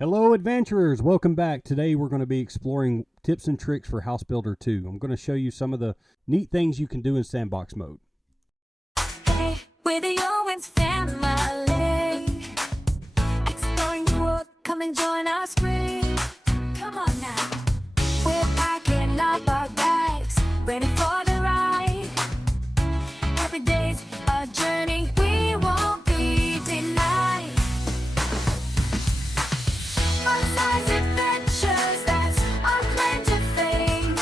Hello adventurers, welcome back. Today we're going to be exploring tips and tricks for House Builder 2. I'm going to show you some of the neat things you can do in sandbox mode. Hey, we're the Owens family. Exploring the world, come and join our spring. Come on now. We're packing up our bags, ready for the ride. Every day's a journey, we won't be denied. Fun-size adventures, that's our claim to fame.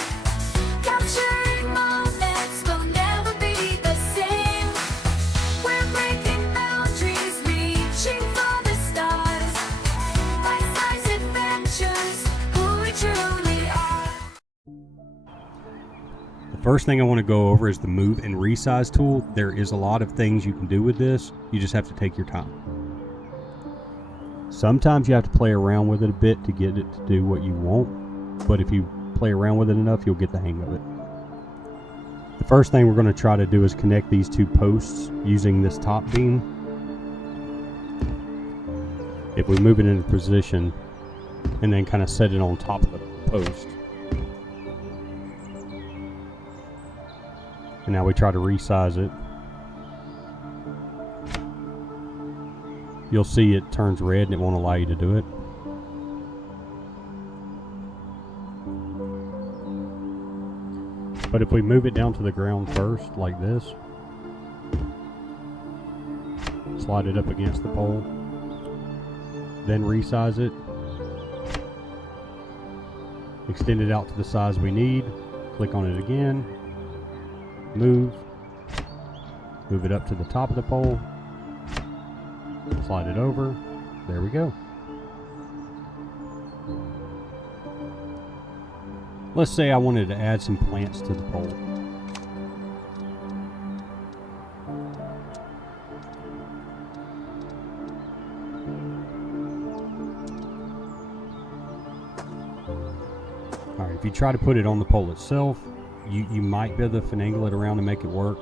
Capturing moments will never be the same. We're breaking boundaries, reaching for the stars. Fun-size adventures, who we truly are. The first thing I want to go over is the move and resize tool. There is a lot of things you can do with this. You just have to take your time. Sometimes you have to play around with it a bit to get it to do what you want, but if you play around with it enough, you'll get the hang of it. The first thing we're going to try to do is connect these two posts using this top beam. If we move it into position and then kind of set it on top of the post. And now we try to resize it. You'll see it turns red and it won't allow you to do it. But if we move it down to the ground first, like this, slide it up against the pole, then resize it, extend it out to the size we need, click on it again, move it up to the top of the pole, slide it over, there we go. Let's say I wanted to add some plants to the pole. Alright, if you try to put it on the pole itself, you might be able to finagle it around and make it work.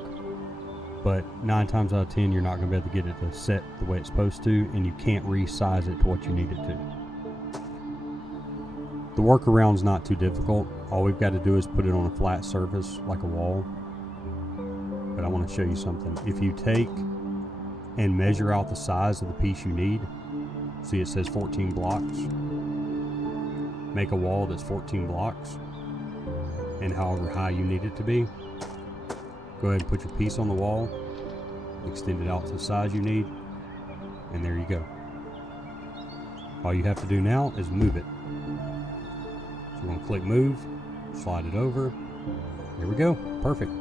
But 9 times out of 10, you're not going to be able to get it to set the way it's supposed to, and you can't resize it to what you need it to. The workaround's not too difficult. All we've got to do is put it on a flat surface, like a wall. But I want to show you something. If you take and measure out the size of the piece you need, see it says 14 blocks. Make a wall that's 14 blocks, and however high you need it to be. Go ahead and put your piece on the wall, extend it out to the size you need, and there you go. All you have to do now is move it. So we're going to click move, slide it over. There we go, perfect.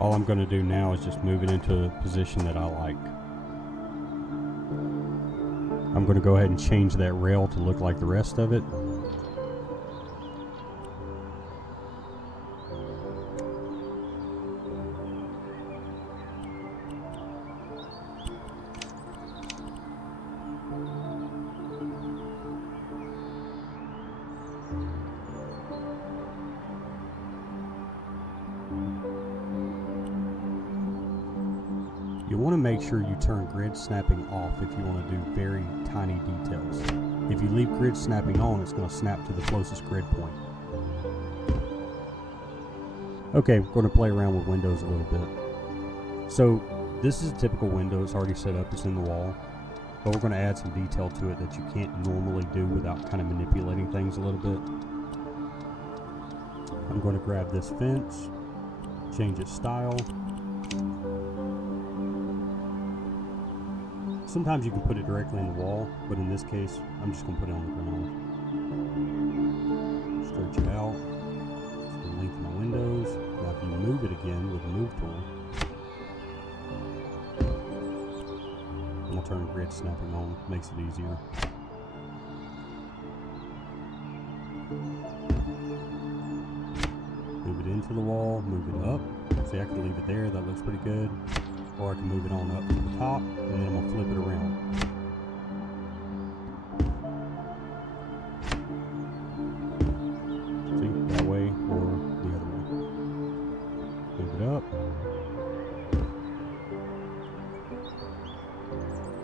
All I'm going to do now is just move it into a position that I like. I'm going to go ahead and change that rail to look like the rest of it. You want to make sure you turn grid snapping off if you want to do very tiny details. If you leave grid snapping on, it's going to snap to the closest grid point. Okay, we're going to play around with windows a little bit. So this is a typical window. It's already set up. It's in the wall. But we're going to add some detail to it that you can't normally do without kind of manipulating things a little bit. I'm going to grab this fence, change its style. Sometimes you can put it directly on the wall, but in this case, I'm just going to put it on the ground. Stretch it out. It's going to lengthen my windows. Now if you move it again with the move tool, I'm going to turn grid snapping on. Makes it easier. Move it into the wall, move it up. See, I could leave it there. That looks pretty good. Or I can move it on up to the top, and then I'm going to flip it around. See, that way or the other way. Move it up.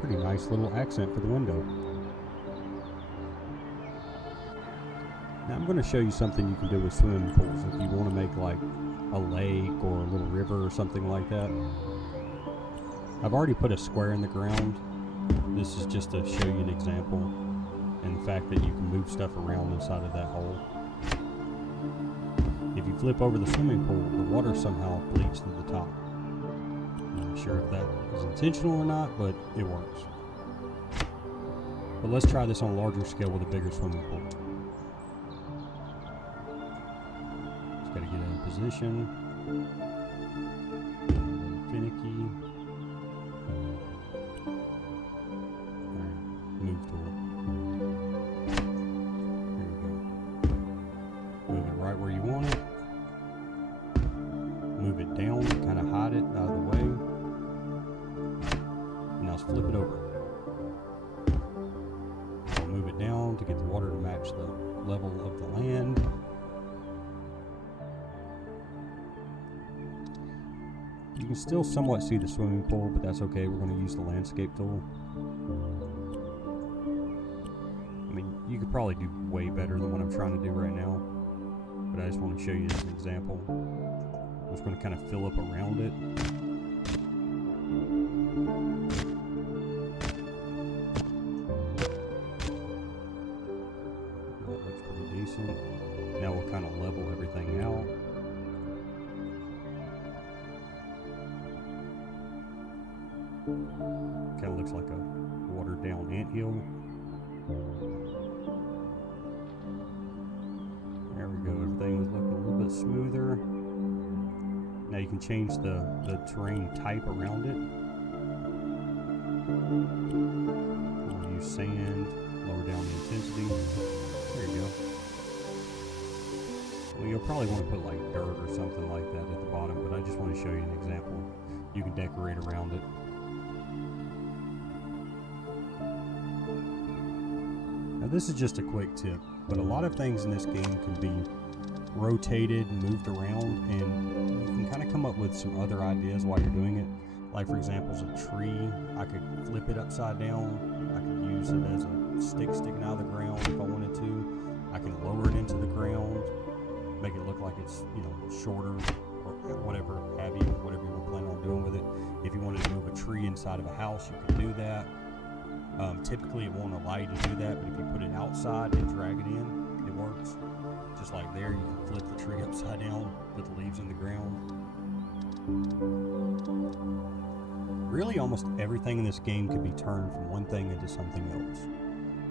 pretty nice little accent for the window. Now I'm going to show you something you can do with swimming pools if you want to make like a lake or a little river or something like that. I've already put a square in the ground. This is just to show you an example and the fact that you can move stuff around inside of that hole. If you flip over the swimming pool, the water somehow bleeds through the top. I'm not sure if that is intentional or not, but it works. But let's try this on a larger scale with a bigger swimming pool. Just got to get in position. A little finicky. Alright, move tool. There we go. Move it right where you want it. Move it down, kind of hide it out of the way. And now let's flip it over. I'll move it down to get the water to match the level of the land. You can still somewhat see the swimming pool, but that's okay. We're going to use the landscape tool. I mean, you could probably do way better than what I'm trying to do right now, but I just want to show you as an example. I'm just going to kind of fill up around it. That looks pretty decent. Now we'll kind of level everything out. Kind of looks like a watered down anthill. There we go. Everything was looking a little bit smoother. Now you can change the terrain type around it. We'll use sand, lower down the intensity. There you go. Well, you'll probably want to put like dirt or something like that at the bottom, but I just want to show you an example. You can decorate around it. Now this is just a quick tip, but a lot of things in this game can be rotated and moved around, and you can kind of come up with some other ideas while you're doing it. Like for example, as a tree, I could flip it upside down. I could use it as a stick sticking out of the ground if I wanted to. I can lower it into the ground, make it look like it's, you know, shorter or whatever have you, whatever you were planning on doing with it. If you wanted to move a tree inside of a house, you can do that. Typically it won't allow you to do that, but if you put it outside and drag it in, it works. Just like there, you can flip the tree upside down, put the leaves in the ground. Really, almost everything in this game can be turned from one thing into something else.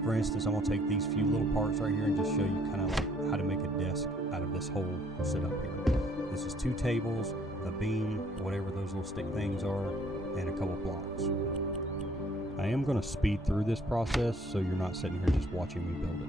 For instance, I'm going to take these few little parts right here and just show you kind of like how to make a desk out of this whole setup here. This is 2 tables, a beam, whatever those little stick things are, and a couple blocks. I am going to speed through this process so you're not sitting here just watching me build it.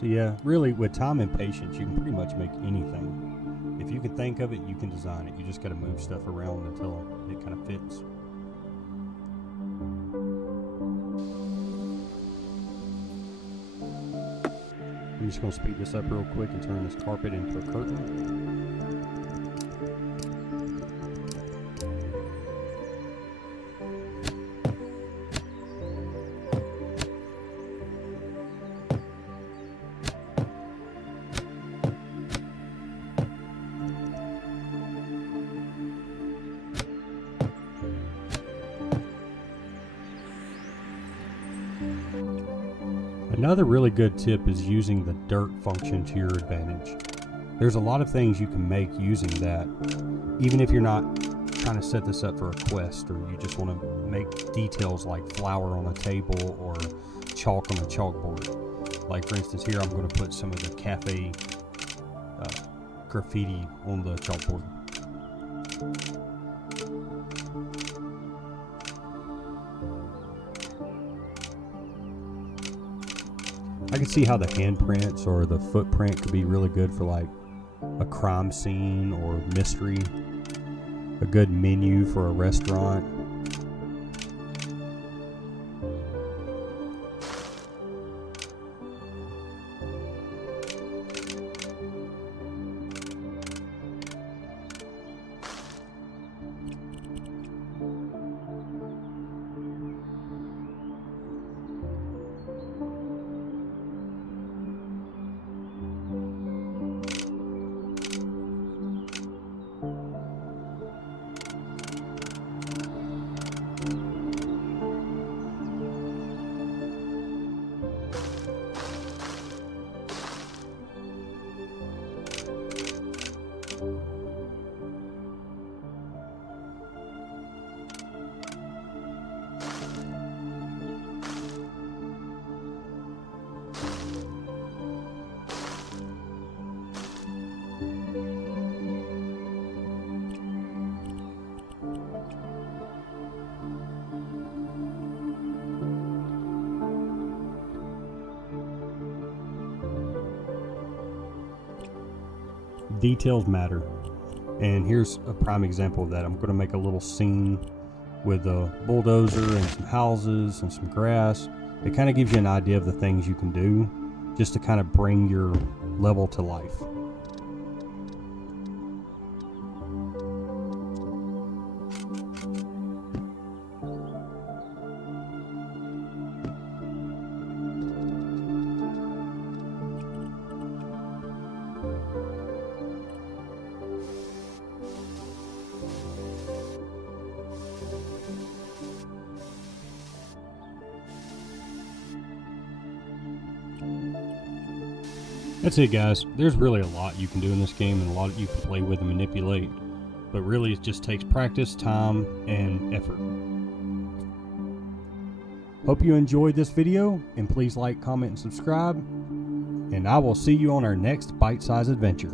So yeah, really with time and patience, you can pretty much make anything. If you can think of it, you can design it. You just got to move stuff around until it kind of fits. I'm just going to speed this up real quick and turn this carpet into a curtain. Another really good tip is using the dirt function to your advantage. There's a lot of things you can make using that, even if you're not trying to set this up for a quest or you just want to make details like flour on a table or chalk on a chalkboard. Like for instance here I'm going to put some of the cafe graffiti on the chalkboard. I can see how the handprints or the footprint could be really good for like a crime scene or mystery, a good menu for a restaurant. Details matter, and here's a prime example of that. I'm going to make a little scene with a bulldozer and some houses and some grass. It kind of gives you an idea of the things you can do just to kind of bring your level to life. That's it, guys. There's really a lot you can do in this game and a lot you can play with and manipulate, but really it just takes practice, time, and effort. Hope you enjoyed this video, and please like, comment, and subscribe, and I will see you on our next bite-sized adventure.